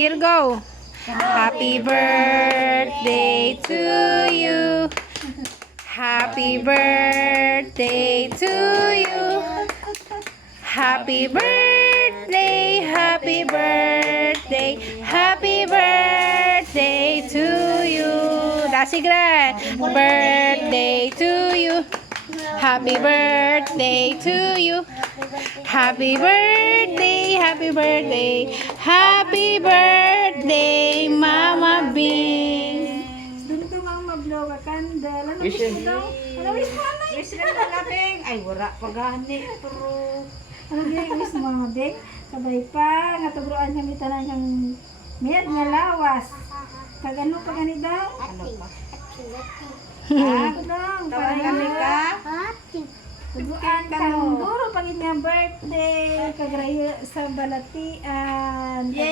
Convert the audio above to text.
Sige, go. Happy birthday to you. Happy birthday to you. Happy birthday, happy birthday, happy birthday to you. Dasi gran. Birthday to you. Happy birthday to you. Happy birthday, happy birthday, happy birthday, Mama Bing. Dungdung ang mablow ka candle. Ano Wish wish and- mo daw? Ano wish mo na? Wish na nalabing. Ay, wala pa gani. Pero, Ano yung wish mo, Mama Bing? Sabay pa, natugruan kami tanan ng miyad nga lawas. Kag ano pa gani daw? ano pa? Ako daw. Tawag kami ka? Tugruan kang duro pagin nga birthday. Kag rayo sa balatian.